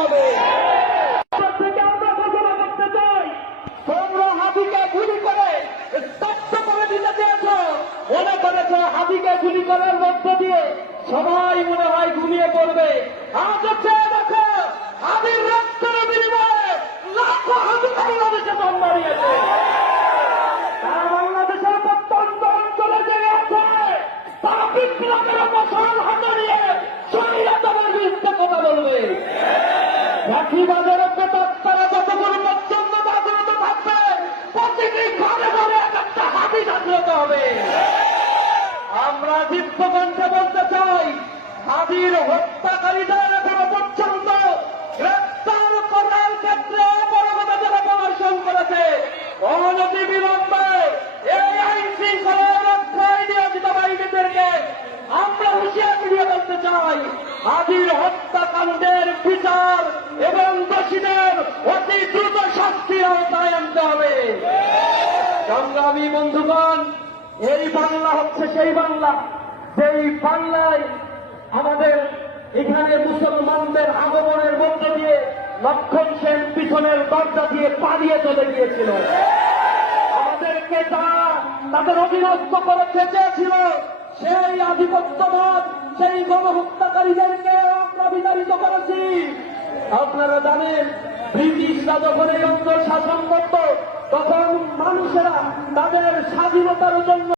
হবে। আমরা ঘোষণা করতে চাই, তোমরা হাতিকে গুলি করে স্তব্ধ করে দিতে চেয়েছ, মনে করেছ হাতিকে গুলি করার মধ্য দিয়ে সবাই মনে হয় ঘুমিয়ে পড়বে। আজ হচ্ছে দেখো, হাতির রক্তের বিনিময়ে লাখো হাতি বাংলাদেশে জন্ম নিয়েছে। তারা বাংলাদেশের প্রত্যন্ত অঞ্চলে জেগে আছে, তারা বিপ্লবের মশাল হাতে নিয়ে স্বৈরাচারের বিরুদ্ধে কথা বলবে। রাখিবাজারের বেতন তারা যতগুলো পর্যন্ত জাগ্রত থাকবে, প্রতিটি ঘরে ঘরে একটা হাতি জাগ্রত হবে। আমরা দীপ্তকণ্ঠে বলতে চাই, হাতির হত্যাকারীদের এখনো পর্যন্ত গ্রেপ্তার করার ক্ষেত্রে অপরাগতা যারা প্রদর্শন করেছে, অনতি বিলম্বে এই আইন শৃঙ্খলা রক্ষায় নিয়োজিত বাহিনীদেরকে আমরা হুঁশিয়ারি দিয়ে বলতে চাই, হাতির হত্যাকাণ্ডের বিচার এবং দোষীদের অতি দ্রুত শাস্তির আওতায় আনতে হবে। সংগ্রামী বন্ধুগণ, এই বাংলা হচ্ছে সেই বাংলা, যেই বাংলায় আমাদের এখানে মুসলমানদের আগমনের মধ্য দিয়ে লক্ষণ সেন পিছনের দরজা দিয়ে পালিয়ে চলে গিয়েছিল। আমাদেরকে যারা তাদের অধীনস্থ করে চেয়েছিল, সেই আধিপত্যবাদ, সেই গণহত্যাকারীদেরকে আমরা বিতাড়িত করেছি। আপনারা জানেন, ব্রিটিশরা যখন এই অঞ্চল শাসন করত, তখন মানুষেরা তাদের স্বাধীনতার জন্য